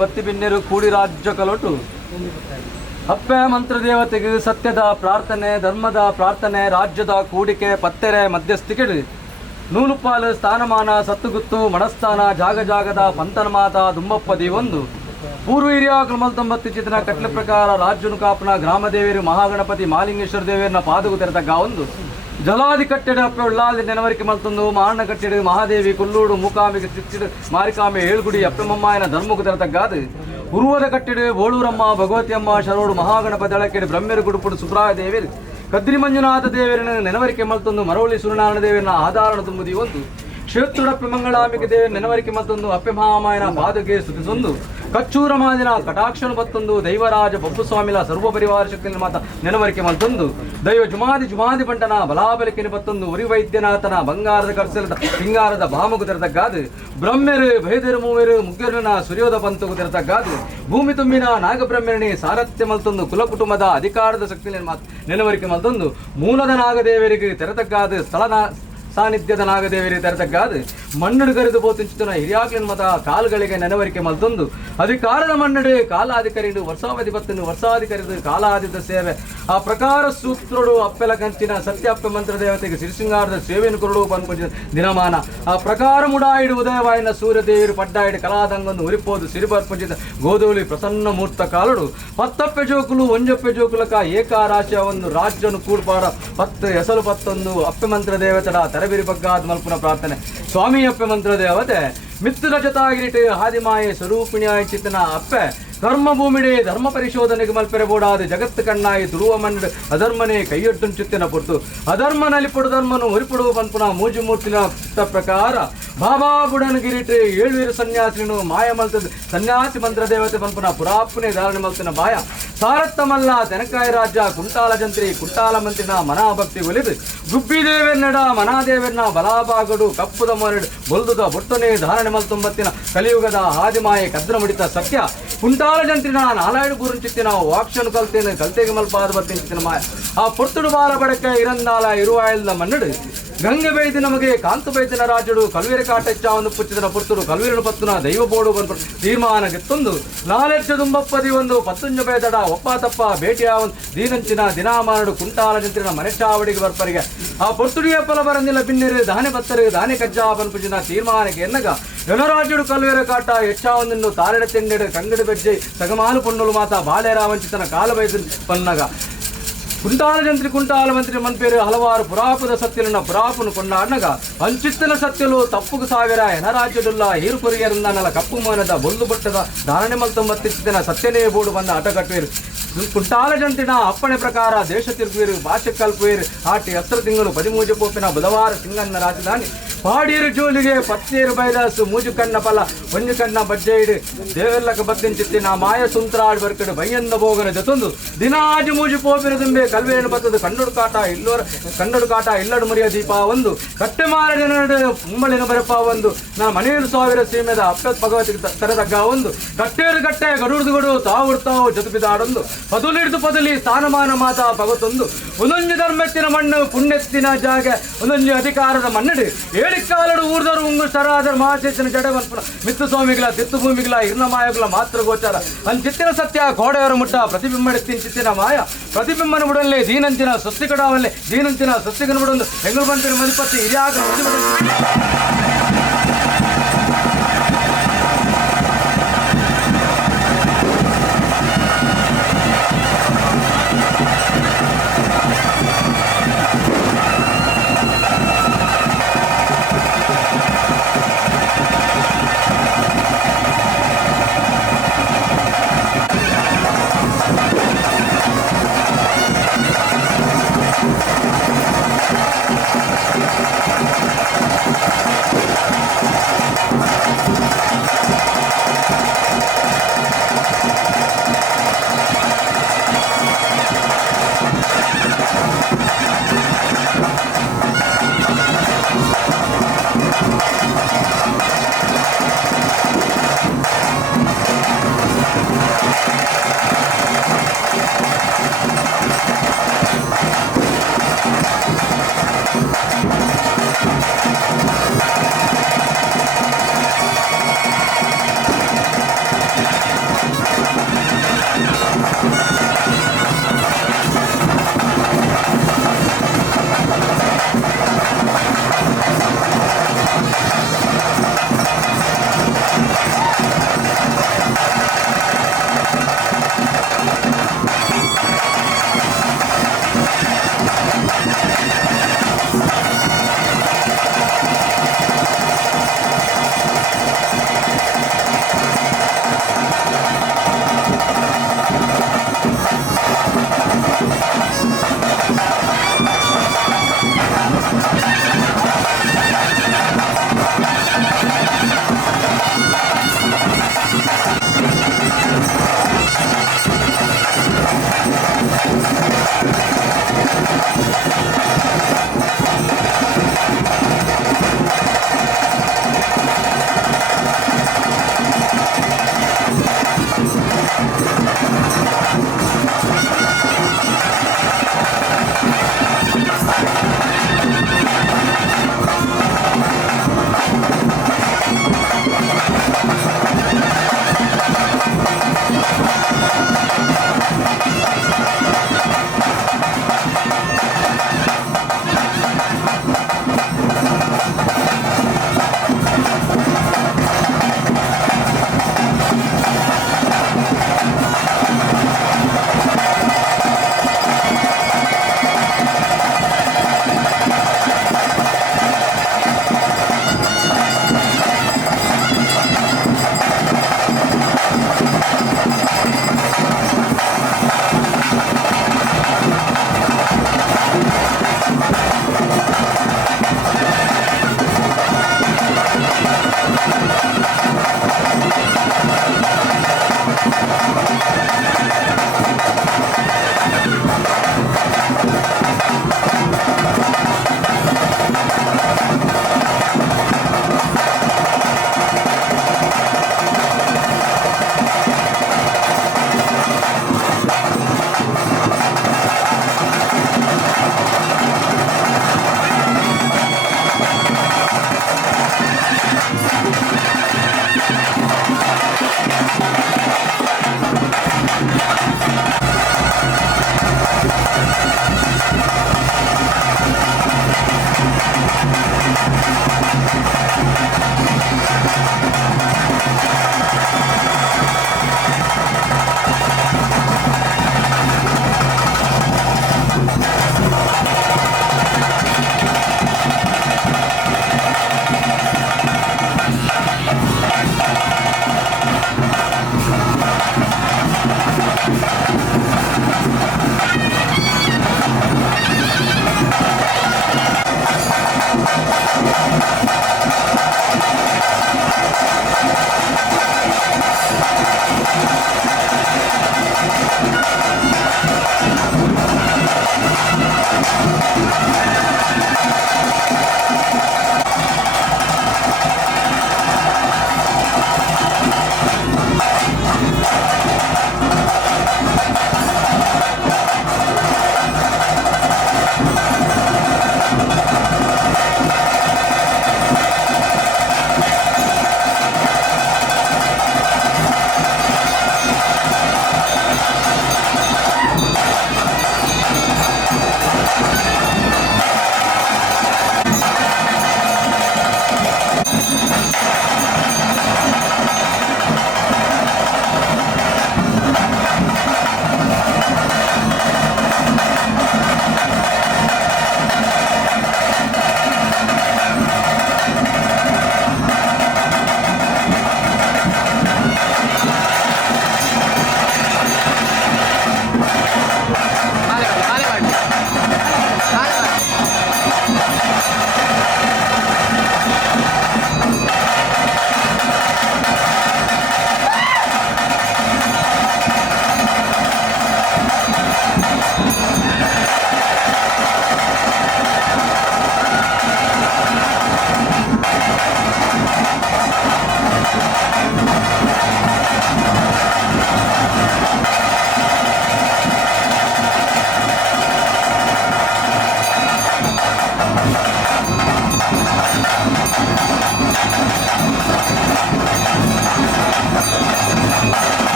ಬತ್ತಿ ಬಿನ್ನೆರು ಕೂಡಿ ರಾಜ್ಯ ಕಲೋಟು ಅಪ್ಪೆ ಮಂತ್ರದೇವತೆಗೆ ಸತ್ಯದ ಪ್ರಾರ್ಥನೆ, ಧರ್ಮದ ಪ್ರಾರ್ಥನೆ, ರಾಜ್ಯದ ಕೂಡಿಕೆ, ಪತ್ತೆರೆ ಮಧ್ಯಸ್ಥಿಕೆ, ನೂಲುಪಾಲು ಸ್ಥಾನಮಾನ, ಸತ್ತುಗುತ್ತು ಮಣಸ್ಥಾನ, ಜಾಗ ಜಾಗದ ಪಂತನಮಾತ ದುಂಬಪ್ಪ ದೇವೊಂದು ಪೂರ್ವ ಹಿರಿಯ ಕಮಲ್ತೊಂಬತ್ತು ಚಿತ್ರ ಕಟ್ಲೆ ಪ್ರಕಾರ ರಾಜ್ಯನು ಕಾಪನ ಗ್ರಾಮದೇವಿಯರು ಮಹಾಗಣಪತಿ ಮಾಲಿಂಗೇಶ್ವರ ದೇವಿಯರನ್ನ ಪಾದಕು ತೆರೆದಾಗ ಒಂದು ಜಲಾದಿ ಕಟ್ಟಡ ಅಪ್ಪೆ ಉಳ್ಳಾದಿ ನೆನವರಿಕೆ ಮಲ್ತೊಂದು ಮಾರಣ ಕಟ್ಟಡ ಮಹಾದೇವಿ ಕೊಲ್ಲೂಡು ಮೂಕಾಂಬಿಗೆ ಚಿಚ್ಚಿಡು ಮಾರಿಕಾಂಬೆ ಏಳುಗುಡಿ ಅಪ್ಪೆಮ್ಮಯ್ಯನ ಧರ್ಮಕ್ಕೆ ತೆರೆತಗ್ಗಾದು ಉರುವದ ಕಟ್ಟಿಡು ಬೋಳೂರಮ್ಮ ಭಗವತಿಯಮ್ಮ ಶರೋಡು ಮಹಾಗಣಪತಿ ಅಳಕೆಡು ಬ್ರಹ್ಮೆರು ಗುಡುಪುಡು ಸುಬ್ರಾಯ ದೇವಿರು ಕದ್ರಿ ಮಂಜುನಾಥ ದೇವರನ್ನ ನೆನವರಿಕೆ ಮಲ್ತೊಂದು ಮರವಳ್ಳಿ ಸೂರ್ಯನಾರಾಯಣ ದೇವರನ್ನ ಆಧಾರಣ ತುಂಬುದಿ ಒಂದು ಕ್ಷೇತ್ರಡಪ್ಪೆ ಮಂಗಳಾಂಬಿಕೆ ದೇವರ ನೆನವರಿಕೆ ಮತ್ತೊಂದು ಅಪ್ಪೆ ಮಹಾಮಾಯನ ಪಾದಕ್ಕೆ ಸ್ತುತಿಸೊಂದು ಕಚ್ಚೂರ ಮಾದಿನ ಕಟಾಕ್ಷಣ ಬತ್ತೊಂದು ದೈವರಾಜ ಬೊಬ್ಬು ಸ್ವಾಮಿಲ ಸರ್ವ ಪರಿವಾರ ಶಕ್ತಿ ಮಾತ ನೆನವರಿಕೆ ಮತ್ತೊಂದು ದೈವ ಜುಮಾದಿ ಬಂಟನ ಬಲಾಬಲಿಕೆ ಬತ್ತೊಂದು ಉರಿ ವೈದ್ಯನಾಥನ ಬಂಗಾರದ ಕರ್ಸಲದ ಸಿಂಗಾರದ ಭಾಮಗು ತೆರೆತಗ್ಗಾದು ಬ್ರಹ್ಮೆರು ಭೈದರು ಮೂವೆರು ಮುಗ್ಗರನ ಸುರ್ಯೋದ ಪಂತಗು ತೆರೆತಗ್ಗಾದು ಭೂಮಿ ತುಂಬಿನ ನಾಗಬ್ರಹ್ಮರಣಿ ಸಾರಥ್ಯ ಮಲ್ತೊಂದು ಕುಲಕುಟುಂಬದ ಅಧಿಕಾರದ ಶಕ್ತಿ ನೆನವರಿಕೆ ಮತ್ತೊಂದು ಮೂಲದ ನಾಗದೇವರಿಗೆ ತೆರೆತಗ್ಗಾದು ಸ್ಥಳನ ಸಾನ್ನಿಧ್ಯದ ನಾಗದೇವರಿಗೆ ತೆರೆತಗ್ಗಾದು ಮಣ್ಣಡು ಕರೆದು ಬೋತಿಂಚಿತನ ಹಿರಿಯಾಗ್ಲಿನ ಮತ ಕಾಲುಗಳಿಗೆ ನೆನವರಿಕೆ ಮಲ್ತೊಂದು ಅಧಿಕಾರದ ಮಣ್ಣಡು ಕಾಲಾಧಿಕಾರಿಡು ವರ್ಷಾವಧಿ ಬತ್ತನ್ನು ವರ್ಷಾಧಿಕಾರಿದು ಕಾಲಾದಿದ ಸೇವೆ ಆ ಪ್ರಕಾರ ಸೂತ್ರೋಡು ಅಪ್ಪೆಲ ಕಂಚಿನ ಸತ್ಯಪ್ಪ ಮಂತ್ರ ದೇವತೆಗೆ ಸಿರಿಸಿಂಗಾರದ ಸೇವೆಯನ್ನು ಕೊರಡು ಪನ್ಪುಂಚಿದ ದಿನಮಾನ ಆ ಪ್ರಕಾರ ಮುಡಾಯಿಡು ಉದಯವಾಯಿನ ಸೂರ್ಯದೇವಿರು ಪಡ್ಡಾಯಿಡು ಕಲಾದಂಗೊಂದು ಉರಿಪೋದು ಸಿರಿಬರ್ಪುಂಚಿದ ಗೋಧೂಳಿ ಪ್ರಸನ್ನ ಮೂರ್ತ ಕಾಲುಡು ಪತ್ತಪ್ಪೆ ಜೋಕುಲು ಒಂಜಪ್ಪೆ ಜೋಕುಲಕ ಏಕಾರಾಶಿಯ ಒಂದು ರಾಜ್ಯನು ಕೂಡ್ಪಾಡ ಪತ್ತು ಎಸಲು ಪತ್ತೊಂದು ಅಪ್ಪೆ ಮಂತ್ರ ದೇವತೆಡ ತರಬಿರಿ ಬಗ್ಗಾದ ಮಲ್ಪುನ ಪ್ರಾರ್ಥನೆ ಸ್ವಾಮಿ ಅಪ್ಪೆ ಮಂತ್ರ ದೇವತೆ ಮಿತ್ರ ಜೊತಾಗಿರಿಟ್ಟು ಹಾದಿಮಾಯೆ ಸ್ವರೂಪಿಣಿಯಾಯಿ ಚಿತ್ತನ ಅಪ್ಪೆ ಕರ್ಮ ಭೂಮಿಡೆ ಧರ್ಮ ಪರಿಶೋಧನೆಗೆ ಮಲ್ಪೆರೆ ಬೋಡಾದ ಜಗತ್ತು ಕಣ್ಣಾಯಿ ತುಳುವ ಮಣ್ಣು ಅಧರ್ಮನೆ ಕೈಯೊಟ್ಟು ಚಿತ್ತಿನ ಪೊಟ್ಟು ಅಧರ್ಮ ನಲಿಪುಡು ಧರ್ಮನು ಹೊರಿಪುಡುವ ಪನ್ಪುನ ಮೂಜು ಮೂರ್ತಿನ ಚಿತ್ತ ಪ್ರಕಾರ ಬಾಬಾ ಬುಡನ್ ಗಿರಿಟ್ ಏಳುವೀರು ಸನ್ಯಾಸಿನು ಮಾಯ ಮಲ್ತದ ಸನ್ಯಾಸಿ ಮಂತ್ರ ದೇವತೆ ಪನ್ಪುನ ಪುರಾಪುನೆ ಧಾರಣೆ ಮಲ್ತಿನ ಬಾಯ ಸಾರತ್ತಮಲ್ಲ ತೆನಕಾಯಿ ರಾಜ್ಯ ಕುಂಟಾಲ ಜಂತ್ರಿ ಕುಂಟಾಲ ಮಂತ್ರಿನ ಮನಾಭಕ್ತಿ ಒಲಿದು ಗುಬ್ಬಿ ದೇವೆನ್ನಡ ಮನಾದೇವೆನ್ನ ಬಲಾಬಾಗಡು ಕಪ್ಪುದ ಮೊರಡು ಬೊಲ್ದುದ ಬೊಟ್ಟನೆ ಧಾರಣೆ ಮಲ್ತೊಂಬತ್ತಿನ ಕಲಿಯುಗದ ಹಾದಿಮಾಯೆ ಕದ್ರ ಮುಡಿತ ಸತ್ಯ ಕುಂಟಾಲ ಜಂತ್ರಿನ ನಾಲಾಯ್ಡು ಗುರುನ್ ಚಿತ್ತಿನ ವಾಕ್ಷನು ಕಲ್ತೇನೆ ಕಲ್ತೆಗೆ ಮಲ್ಪಾದ ಬತ್ತಿನ ಚಿತ್ತಿನ ಮಾಯ ಆ ಪೊರ್ತುಡು ಬಾಲ ಬಡಕ ಇರಂದಾಲ ಇರುವಾಯಲ್ದ ಮನ್ನಡು ಗಂಗೆ ಬೈದಿ ನಮಗೆ ಕಾಂತು ಬೈದಿನ ರಾಜುಡು ಕಲ್ವೇರಿ ಕಾಟೆಚ್ಚಾವನ್ನು ಪುಚ್ಚಿದನ ಪುರ್ತುಡು ಕಲ್ವೀರನು ಪತ್ತುನ ದೈವ ಬೋಡು ಬಂದು ತೀರ್ಮಾನ ಗೆತ್ತೊಂದು ನಾಲೆಚ್ಚ ದುಂಬಪ್ಪದಿ ಒಂದು ಪತ್ತುಂಜ ಬೇದಡ ಒಪ್ಪ ತಪ್ಪ ಭೇಟಿಯ ಒಂದು ದೀನಂಚಿನ ದಿನಾಮಾನಡು ಕುಂಟಾಲ ಜಂತ್ರಿನ ಮನೆ ಚಾವಡಿಗೆ ಬರ್ಪರಿಗೆ ಆ ಪೊರ್ತುಡಿಯ ಫಲ ಬರಂದಿಲ್ಲ ಬಿನ್ನಿರಿ ದಾನೆ ಬತ್ತರಿಗೆ ದಾನೆ ಕಜ್ಜಾ ಪನ್ಪುಜಿನ ತೀರ್ಮಾನಕ್ಕೆ ಎನ್ನಗ ಜನರಾಜುಡು ಕಲ್ವೇರ ಕಾಟ ಹೆಚ್ಚಾವೊಂದನ್ನು ತಾರೆಡ ತೆಂಡೆಡು ಕಂಗಡು ಬೆಜ್ಜೆ ಸಗಮಾಲು ಪೊಣ್ಣುಲು ಮಾತ ಬಾಳೆರ ವಂಚಿತನ ಕಾಲ ಬೈದ ಪನ್ನಗ ಕುಂಟಾಲ ಜಂತ್ರಿ ಕುಂಟಾಲ ಮಂತ್ರಿ ಮನ್ಪೇರು ಹಲವಾರು ಪುರಾಪುದ ಸತ್ಯಲನ್ನ ಪುರಾಪುನು ಕೊಂಡಾಡ್ನಗ ಅಂಚಿತ್ತನ ಸತ್ಯಲು ತಪ್ಪುಗು ಸಾವಿರ ಎನರಾಜ್ಯದುಲ್ಲ ಹೀರು ಕೊರಿಯರಿಂದ ನಲ ಕಪ್ಪು ಮೋನದ ಬೊಲ್ಲು ಬುಟ್ಟದ ಧಾರಣೆ ಮಲ್ತೊಂಬತ್ತಿನ ಸತ್ಯನೇ ಬೋಡು ಬಂದ ಅಟಕಟ್ಟುವಿರು ಕುಂಟಾಲ ಜಂತಿನ ಅಪ್ಪಣೆ ಪ್ರಕಾರ ದೇಶ ತಿರುಗುವಿರು ಭಾಷೆ ಕಲ್ಪುವಿರು ಆಟಿ ಅಸ್ತ್ರ ತಿಂಗಳು 13 ಪೋಪಿನ ಬುಧವಾರ ಸಿಂಗನ್ನ ರಾಜಧಾನಿ ಪಾಡೀರು ಜೋಲಿಗೆ ಪತ್ತೇರು ಬೈದಾಸು ಮೂಜು ಕಣ್ಣ ಫಲ ಒಂಜು ಕಣ್ಣ ಬಜ್ಜೆಯಿಡು ದೇವೆಲ್ಲಕ ಬತ್ತಿನ ಮಾಯ ಸುಂತ್ರಾಡ್ ಬರ್ಕಡು ಬಯ್ಯಂದ ಬೋಗನ ಜೊತೊಂದು ದಿನಾಜು ಮೂಜು ಪೋಪಿನ ತುಂಬೆ ಕಲ್ವೇನು ಬತ್ತದು ಕಣ್ಣುಡು ಕಾಟ ಇಲ್ಲಡು ಮುರಿಯ ದೀಪ ಒಂದು ಕಟ್ಟೆ ಮಾರಡಿನ ಮುಂಬಳಿನ ಬರಪ ಒಂದು ನಾ ಮನೆಯಲ್ಲಿ 1000 ಸೀಮೆದ ಅಪ್ಪತ್ ಭಗವತಿ ತರದಗ್ಗ ಒಂದು ಕಟ್ಟೇರು ಕಟ್ಟೆ ಗಡುಡ್ದು ತಾವು ಜೊತೆಬಿದಾಡೊಂದು ಪದುಲಿಡ್ದು ಪದುಲಿ ಸ್ಥಾನಮಾನ ಮಾತ ಭಗವತ್ತೊಂದು ಒಂದೊಂದು ಧರ್ಮೆತ್ತಿನ ಮಣ್ಣು ಪುಣ್ಯತ್ತಿನ ಜಾಗ ಒಂದೊಂದು ಅಧಿಕಾರದ ಮನ್ನಡು ಏಳಿಕಾಲಡು ಊರ್ದರು ಉಂಗು ಶರಾದರ ಮಹಾಶೇಷನ ಜಡವನ್ಪುರ ಮಿತ್ತು ಸ್ವಾಮಿಗಳ ತಿತ್ತು ಭೂಮಿಗಳ ಇರ್ನ ಮಾಯಗಳ ಮಾತ್ರ ಗೋಚಾರ ಚಿತ್ತಿನ ಸತ್ಯ ಗೋಡೆಯವರ ಮುಟ್ಟ ಪ್ರತಿಬಿಂಬಡಿತ್ತಿನ ಚಿತ್ತಿನ ಮಾಯ ಪ್ರತಿಬಿಂಬನ ಬಿಡಲ್ಲೇ ದೀನಂಚಿನ ಸಸ್ತಿಕಡಾವಲ್ಲೇ ದೀನಂಚಿನ ಸಸ್ತಿಗನ ಬಿಡೊಂದು ಬೆಂಗಳೂರು ಬಂತಿನ ಮದಿಪತ್ತಿ ಹಿರಿಯಾಗ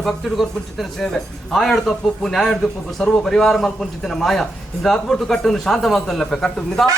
ಆಡು ಭಕ್ತಿಡು ಕೊರ್ಪುಂಚಿತ್ತಿನ ಸೇವೆ ಆಯಾಡು ತಪ್ಪುಪ್ಪು ನ್ಯಾಯಡು ತಪ್ಪು ಸರ್ವ ಪರಿವಾರ ಮಲ್ಪುಂಚಿತ್ತಿನ ಮಾಯ ಇಂದ ಹತ್ಬಿಟ್ಟು ಕಟ್ಟನ್ನು ಶಾಂತ ಮಲ್ತಲ್ಲಪ್ಪೆ ಕಟ್ಟು ನಿಧಾನ